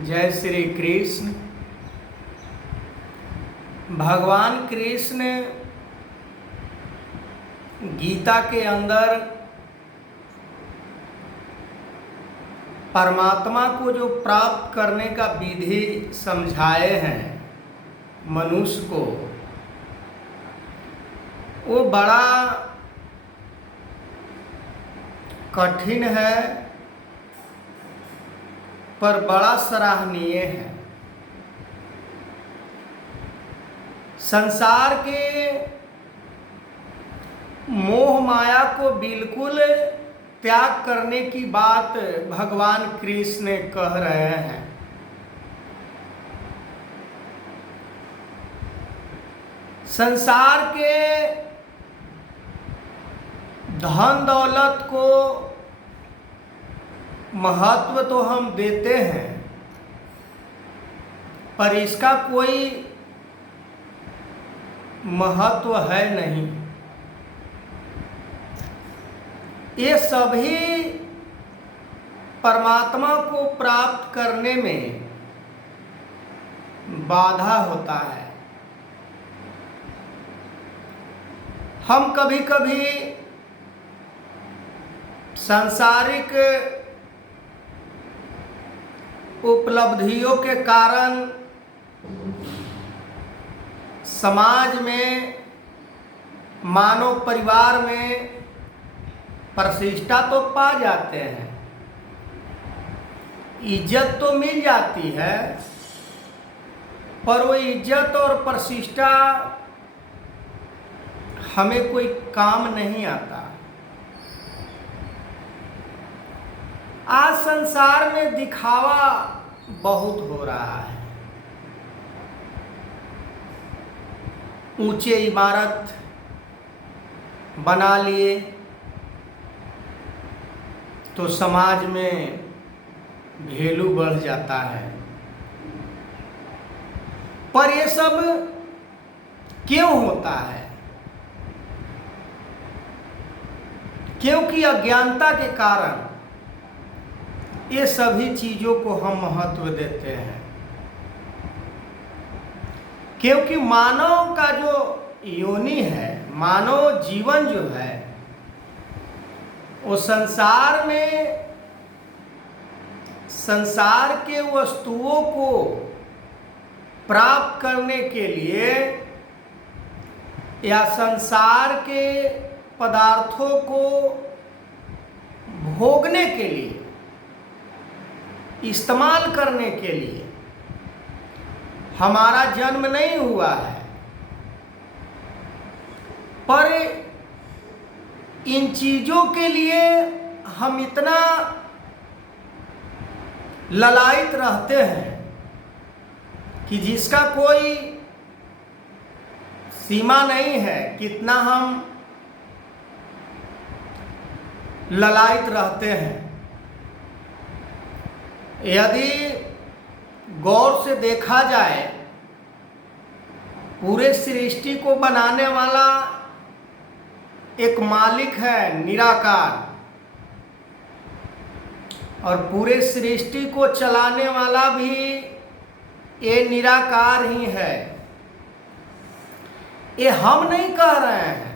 जय श्री कृष्ण। भगवान कृष्ण गीता के अंदर परमात्मा को जो प्राप्त करने का विधि समझाए हैं मनुष्य को, वो बड़ा कठिन है पर बड़ा सराहनीय है। संसार के मोह माया को बिल्कुल त्याग करने की बात भगवान कृष्ण कह रहे हैं। संसार के धन दौलत को महत्व तो हम देते हैं, पर इसका कोई महत्व है नहीं। ये सभी परमात्मा को प्राप्त करने में बाधा होता है। हम कभी कभी सांसारिक उपलब्धियों के कारण समाज में, मानव परिवार में प्रतिष्ठा तो पा जाते हैं, इज्जत तो मिल जाती है, पर वो इज्जत और प्रतिष्ठा हमें कोई काम नहीं आता। आज संसार में दिखावा बहुत हो रहा है। ऊंचे इमारत बना लिए तो समाज में वैल्यू बढ़ जाता है, पर ये सब क्यों होता है? क्योंकि अज्ञानता के कारण ये सभी चीजों को हम महत्व देते हैं। क्योंकि मानव का जो योनि है, मानव जीवन जो है, वो संसार में संसार के वस्तुओं को प्राप्त करने के लिए या संसार के पदार्थों को भोगने के लिए, इस्तेमाल करने के लिए हमारा जन्म नहीं हुआ है। पर इन चीजों के लिए हम इतना ललायित रहते हैं कि जिसका कोई सीमा नहीं है, कितना हम ललायित रहते हैं। यदि गौर से देखा जाए, पूरे सृष्टि को बनाने वाला एक मालिक है निराकार, और पूरे सृष्टि को चलाने वाला भी ये निराकार ही है। ये हम नहीं कह रहे हैं।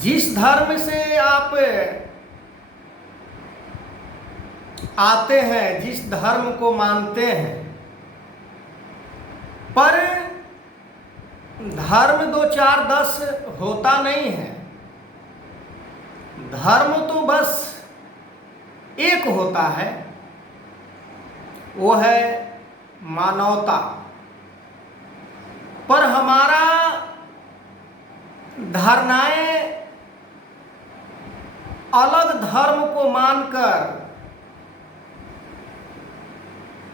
जिस धर्म से आप आते हैं, जिस धर्म को मानते हैं, पर धर्म 2 4 10 होता नहीं है। धर्म तो बस एक होता है, वो है मानवता। पर हमारा धारणाएं अलग धर्म को मानकर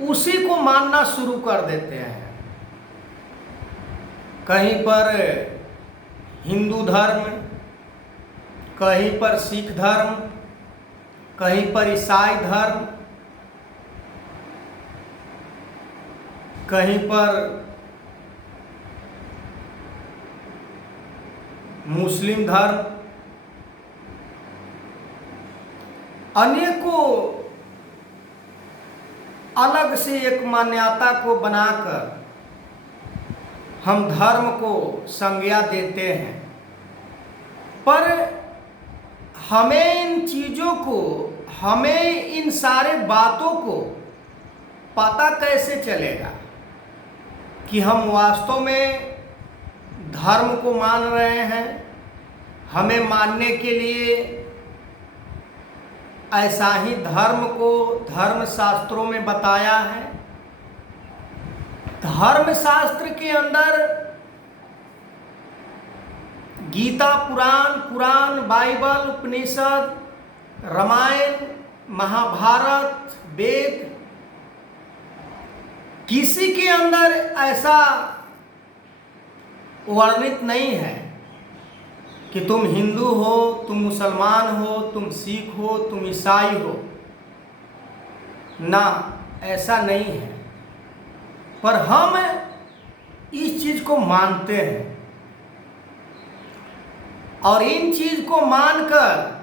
उसी को मानना शुरू कर देते हैं। कहीं पर हिंदू धर्म, कहीं पर सिख धर्म, कहीं पर ईसाई धर्म, कहीं पर मुस्लिम धर्म, अनेकों अलग से एक मान्यता को बनाकर हम धर्म को संज्ञा देते हैं, पर हमें इन चीज़ों को, हमें इन सारे बातों को पता कैसे चलेगा कि हम वास्तव में धर्म को मान रहे हैं। हमें मानने के लिए ऐसा ही धर्म को धर्म शास्त्रों में बताया है। धर्म शास्त्र के अंदर गीता, पुराण, कुरान, बाइबल, उपनिषद, रामायण, महाभारत, वेद, किसी के अंदर ऐसा वर्णित नहीं है कि तुम हिंदू हो, तुम मुसलमान हो, तुम सिख हो, तुम ईसाई हो। ना, ऐसा नहीं है। पर हम इस चीज को मानते हैं, और इन चीज को मानकर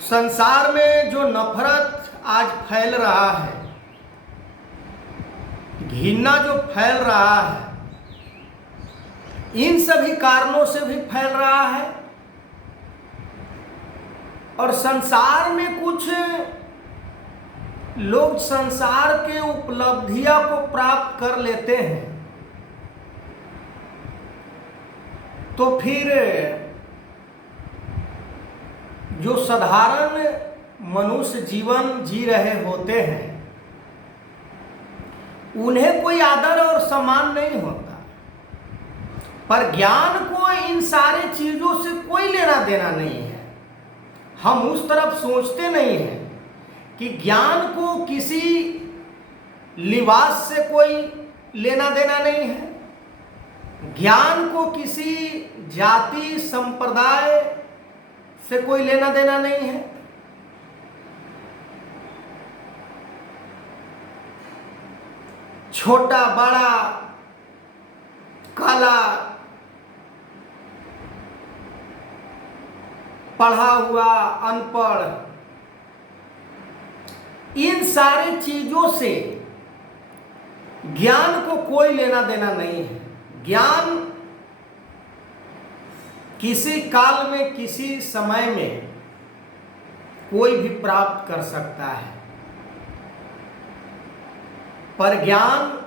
संसार में जो नफरत आज फैल रहा है, घृणा जो फैल रहा है, इन सभी कारणों से भी फैल रहा है। और संसार में कुछ लोग संसार के उपलब्धियां को प्राप्त कर लेते हैं, तो फिर जो साधारण मनुष्य जीवन जी रहे होते हैं, उन्हें कोई आदर और सम्मान नहीं होता। पर ज्ञान को इन सारे चीजों से कोई लेना देना नहीं है। हम उस तरफ सोचते नहीं हैं कि ज्ञान को किसी लिबास से कोई लेना देना नहीं है, ज्ञान को किसी जाति संप्रदाय से कोई लेना देना नहीं है। छोटा बड़ा, काला, पढ़ा हुआ, अनपढ़, इन सारी चीजों से ज्ञान को कोई लेना देना नहीं है। ज्ञान किसी काल में, किसी समय में कोई भी प्राप्त कर सकता है, पर ज्ञान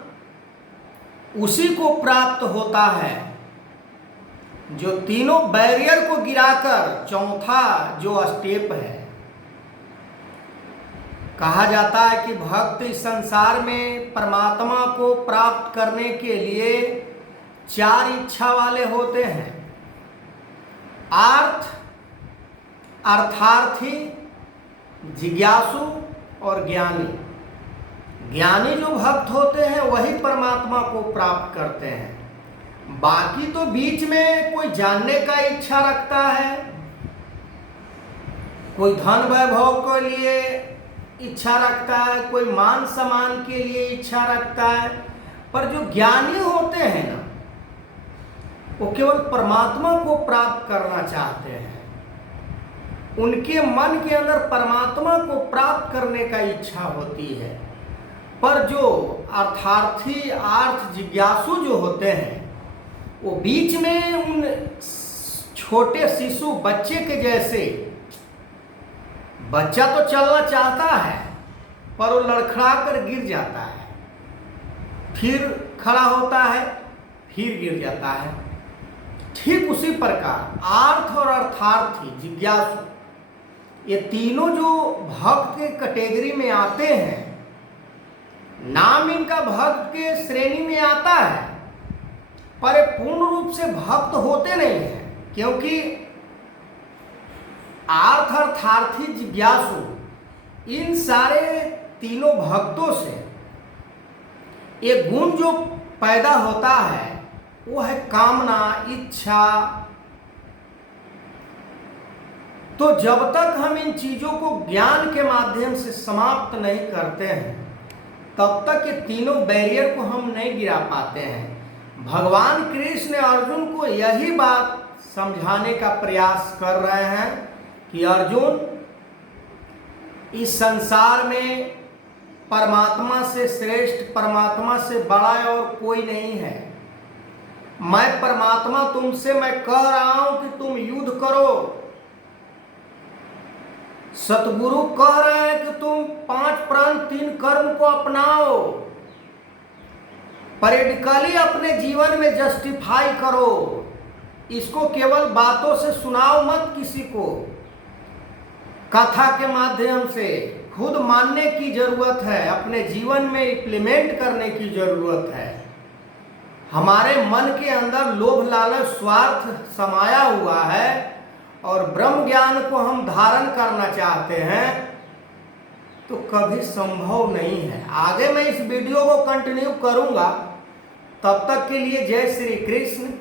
उसी को प्राप्त होता है जो तीनों बैरियर को गिराकर चौथा जो स्टेप है। कहा जाता है कि भक्त इस संसार में परमात्मा को प्राप्त करने के लिए 4 इच्छा वाले होते हैं: आर्थ, अर्थार्थी, जिज्ञासु और ज्ञानी। ज्ञानी जो भक्त होते हैं वही परमात्मा को प्राप्त करते हैं। बाकी तो बीच में कोई जानने का इच्छा रखता है, कोई धन वैभव के लिए इच्छा रखता है, कोई मान सम्मान के लिए इच्छा रखता है। पर जो ज्ञानी होते हैं ना, वो केवल परमात्मा को प्राप्त करना चाहते हैं। उनके मन के अंदर परमात्मा को प्राप्त करने का इच्छा होती है। पर जो अर्थार्थी, आर्थ जिज्ञासु जो होते हैं, वो बीच में उन छोटे शिशु बच्चे के जैसे, बच्चा तो चलना चाहता है पर वो लड़खड़ा कर गिर जाता है, फिर खड़ा होता है, फिर गिर जाता है। ठीक उसी प्रकार आर्थ और अर्थार्थी, जिज्ञासु, ये तीनों जो भक्त के कैटेगरी में आते हैं, नाम इनका भक्त के श्रेणी में आता है, पर ये पूर्ण रूप से भक्त होते नहीं हैं। क्योंकि आर्थ, अर्थार्थी, जिज्ञासु, इन सारे तीनों भक्तों से एक गुण जो पैदा होता है वो है कामना, इच्छा। तो जब तक हम इन चीजों को ज्ञान के माध्यम से समाप्त नहीं करते हैं, तब तक ये तीनों बैरियर को हम नहीं गिरा पाते हैं। भगवान कृष्ण अर्जुन को यही बात समझाने का प्रयास कर रहे हैं कि अर्जुन, इस संसार में परमात्मा से श्रेष्ठ, परमात्मा से बड़ा और कोई नहीं है। मैं परमात्मा तुमसे मैं कह रहा हूं कि तुम युद्ध करो। सतगुरु कह रहे हैं कि तुम 5 प्राण 3 कर्म को अपनाओ, प्रैक्टिकली अपने जीवन में जस्टिफाई करो। इसको केवल बातों से सुनाओ मत किसी को, कथा के माध्यम से खुद मानने की जरूरत है, अपने जीवन में इम्प्लीमेंट करने की जरूरत है। हमारे मन के अंदर लोभ लालच स्वार्थ समाया हुआ है और ब्रह्म ज्ञान को हम धारण करना चाहते हैं तो कभी संभव नहीं है। आगे मैं इस वीडियो को कंटिन्यू करूंगा, तब तक के लिए जय श्री कृष्ण।